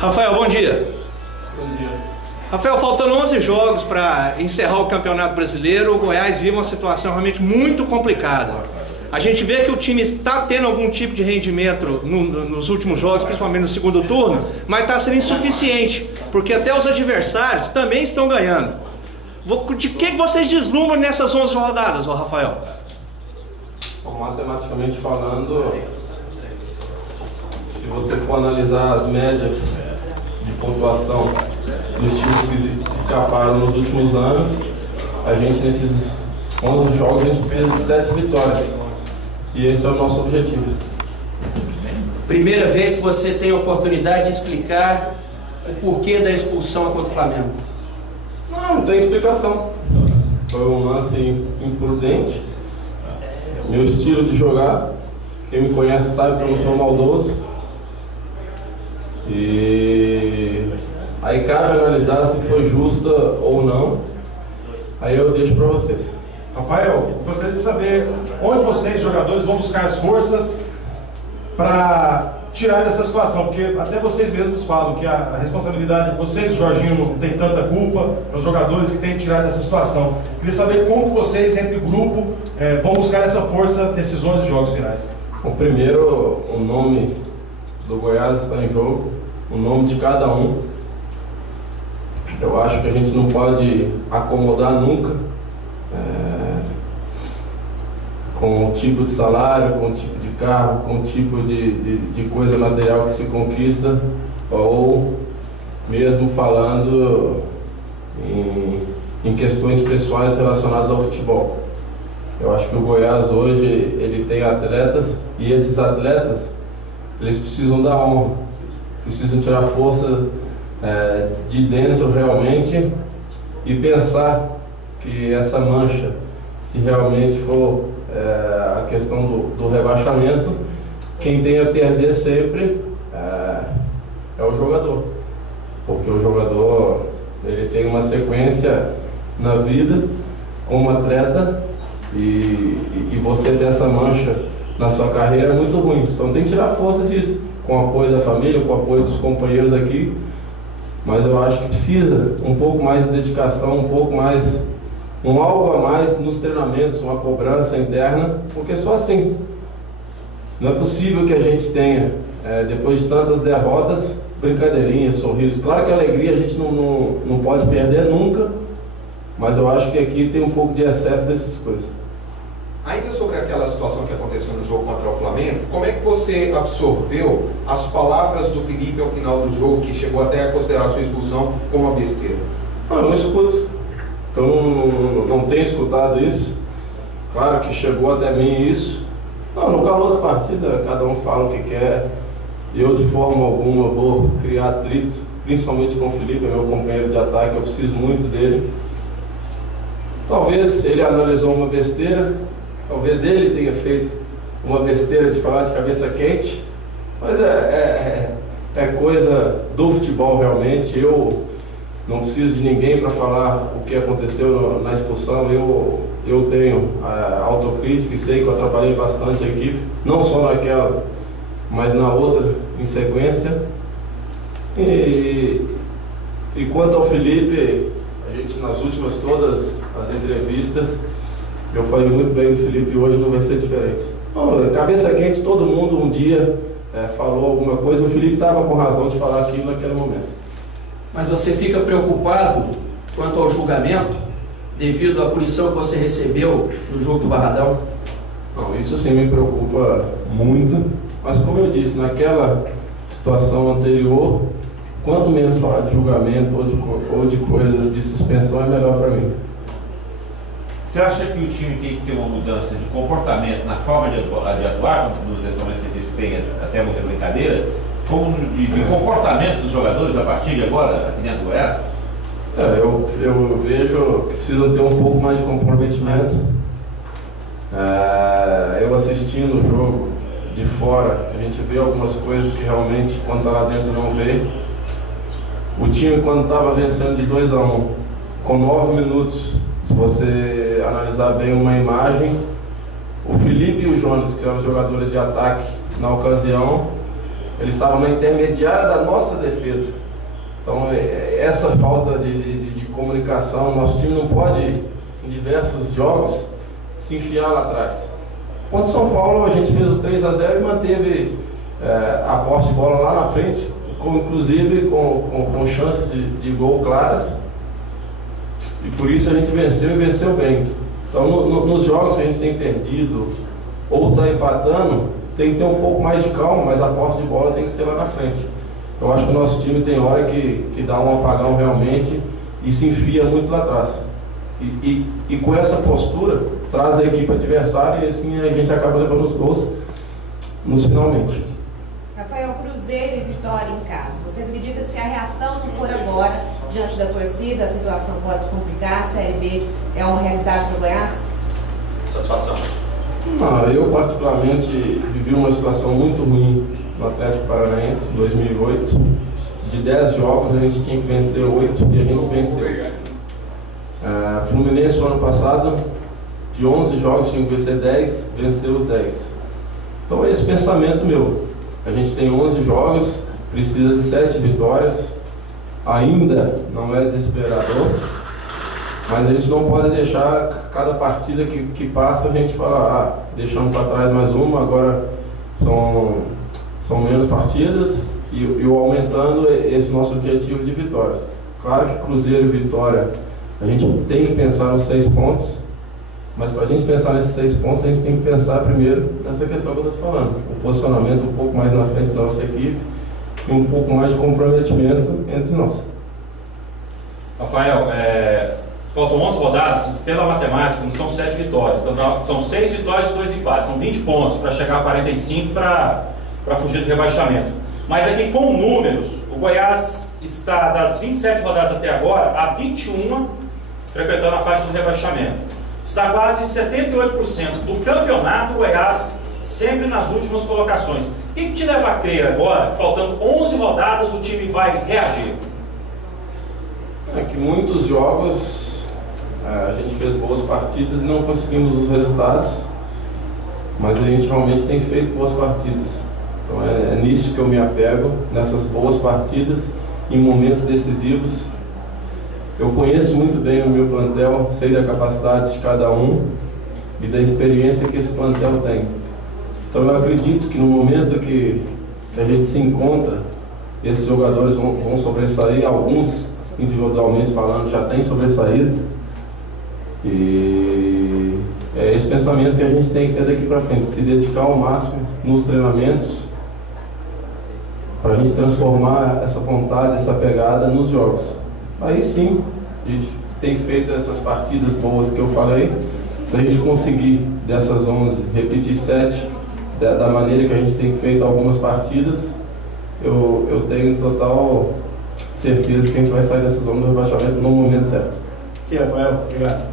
Rafael, bom dia. Bom dia. Rafael, faltando 11 jogos para encerrar o Campeonato Brasileiro, o Goiás vive uma situação realmente muito complicada. A gente vê que o time está tendo algum tipo de rendimento nos últimos jogos, principalmente no segundo turno, mas está sendo insuficiente, porque até os adversários também estão ganhando. De que vocês deslumbram nessas 11 rodadas, Rafael? Bom, matematicamente falando, se você for analisar as médias de pontuação dos times que escaparam nos últimos anos, a gente nesses 11 jogos a gente precisa de 7 vitórias. E esse é o nosso objetivo. Primeira vez que você tem a oportunidade de explicar o porquê da expulsão contra o Flamengo. Não tem explicação. Foi um lance imprudente. Meu estilo de jogar, quem me conhece sabe que eu não sou maldoso. E aí cabe analisar se foi justa ou não. Aí eu deixo para vocês. Rafael, gostaria de saber onde vocês, jogadores, vão buscar as forças para tirar dessa situação, porque até vocês mesmos falam que a responsabilidade de vocês, Jorginho, não tem tanta culpa, os jogadores que têm que tirar dessa situação. Queria saber como que vocês, entre o grupo, vão buscar essa força nesses 11 jogos finais. Bom, primeiro, o nome do Goiás está em jogo, o nome de cada um. Eu acho que a gente não pode acomodar nunca. Com o tipo de salário, com o tipo de carro, com o tipo de coisa material que se conquista, ou mesmo falando em questões pessoais relacionadas ao futebol. Eu acho que o Goiás hoje ele tem atletas, e esses atletas eles precisam da honra, precisam tirar força de dentro realmente e pensar que essa mancha, se realmente for a questão do rebaixamento, quem tem a perder sempre é o jogador, porque o jogador ele tem uma sequência na vida como atleta e você ter essa mancha na sua carreira é muito ruim, então tem que tirar força disso, com o apoio da família, com o apoio dos companheiros aqui, mas eu acho que precisa um pouco mais de dedicação, um pouco mais, algo a mais nos treinamentos, uma cobrança interna, porque só assim. Não é possível que a gente tenha, depois de tantas derrotas, brincadeirinhas, sorrisos. Claro que a alegria a gente não pode perder nunca, mas eu acho que aqui tem um pouco de excesso dessas coisas. Ainda sobre aquela situação que aconteceu no jogo contra o Flamengo, como é que você absorveu as palavras do Felipe ao final do jogo, que chegou até a considerar a sua expulsão como uma besteira? Eu não escuto. Então não tenho escutado isso. Claro que chegou até mim isso. Não, no calor da partida cada um fala o que quer. Eu de forma alguma vou criar atrito, principalmente com o Felipe, é meu companheiro de ataque, eu preciso muito dele. Talvez ele analisou uma besteira, talvez ele tenha feito uma besteira de falar de cabeça quente, mas é coisa do futebol realmente. Eu não preciso de ninguém para falar o que aconteceu na expulsão. Eu tenho autocrítica e sei que eu atrapalhei bastante a equipe, não só naquela, mas na outra em sequência. E quanto ao Felipe, a gente nas últimas todas as entrevistas, eu falei muito bem do Felipe e hoje não vai ser diferente. Cabeça quente, todo mundo um dia falou alguma coisa, o Felipe estava com razão de falar aquilo naquele momento. Mas você fica preocupado quanto ao julgamento, devido à punição que você recebeu no jogo do Barradão? Não, isso sim me preocupa muito, mas como eu disse, naquela situação anterior, quanto menos falar de julgamento ou de coisas de suspensão é melhor para mim. Você acha que o time tem que ter uma mudança de comportamento na forma de atuar, nesse momento você disse que tem até muita brincadeira, como de comportamento dos jogadores a partir de agora, aqui dentro do Goiás? Eu vejo que precisam ter um pouco mais de comprometimento. Eu assistindo o jogo de fora, a gente vê algumas coisas que realmente, quando está lá dentro, não vê. O time, quando estava vencendo de 2-1, com 9 minutos, se você analisar bem uma imagem, o Felipe e o Jonas, que eram os jogadores de ataque na ocasião, eles estavam na intermediária da nossa defesa. Então, essa falta de comunicação, nosso time não pode, em diversos jogos, se enfiar lá atrás. Contra o São Paulo, a gente fez o 3-0 e manteve a posse de bola lá na frente, inclusive com chances de gol claras. E por isso a gente venceu e venceu bem. Então, nos jogos que a gente tem perdido ou está empatando, tem que ter um pouco mais de calma, mas a posse de bola tem que ser lá na frente. Eu acho que o nosso time tem hora que dá um apagão realmente e se enfia muito lá atrás. E com essa postura, traz a equipe adversária e assim a gente acaba levando os gols nos finalmente. Rafael, Cruzeiro e Vitória em casa. Você acredita que se a reação não for agora, diante da torcida, a situação pode se complicar? A Série B é uma realidade para o Goiás? Satisfação. Não, eu particularmente vivi uma situação muito ruim no Atlético Paranaense em 2008. De 10 jogos a gente tinha que vencer 8 e a gente venceu. Fluminense no ano passado, de 11 jogos tinha que vencer 10, venceu os 10. Então é esse pensamento meu. A gente tem 11 jogos, precisa de 7 vitórias, ainda não é desesperador, mas a gente não pode deixar cada partida que passa a gente falar, deixamos para trás mais uma, agora são menos partidas e aumentando esse nosso objetivo de vitórias. Claro que Cruzeiro e Vitória, a gente tem que pensar nos 6 pontos, mas para a gente pensar nesses 6 pontos, a gente tem que pensar primeiro nessa questão que eu estou te falando. O posicionamento um pouco mais na frente da nossa equipe e um pouco mais de comprometimento entre nós. Rafael, faltam 11 rodadas, pela matemática, não são 7 vitórias. Então, são 6 vitórias e 2 empates. São 20 pontos para chegar a 45 para fugir do rebaixamento. Mas aqui com números, o Goiás está das 27 rodadas até agora a 21 frequentando a faixa do rebaixamento. Está quase 78% do campeonato, o Goiás sempre nas últimas colocações. O que te leva a crer agora, faltando 11 rodadas, o time vai reagir? É que muitos jogos a gente fez boas partidas e não conseguimos os resultados, mas a gente realmente tem feito boas partidas. Então é nisso que eu me apego, nessas boas partidas, em momentos decisivos. Eu conheço muito bem o meu plantel, sei da capacidade de cada um e da experiência que esse plantel tem. Então eu acredito que no momento que a gente se encontra, esses jogadores vão sobressair, alguns individualmente falando já têm sobressaído, e é esse pensamento que a gente tem que ter daqui para frente, se dedicar ao máximo nos treinamentos para a gente transformar essa vontade, essa pegada nos jogos. Aí sim, a gente tem feito essas partidas boas que eu falei. Se a gente conseguir dessas 11 repetir 7 da maneira que a gente tem feito algumas partidas, eu tenho total certeza que a gente vai sair dessa zona do rebaixamento no momento certo. Aqui, Rafael, obrigado.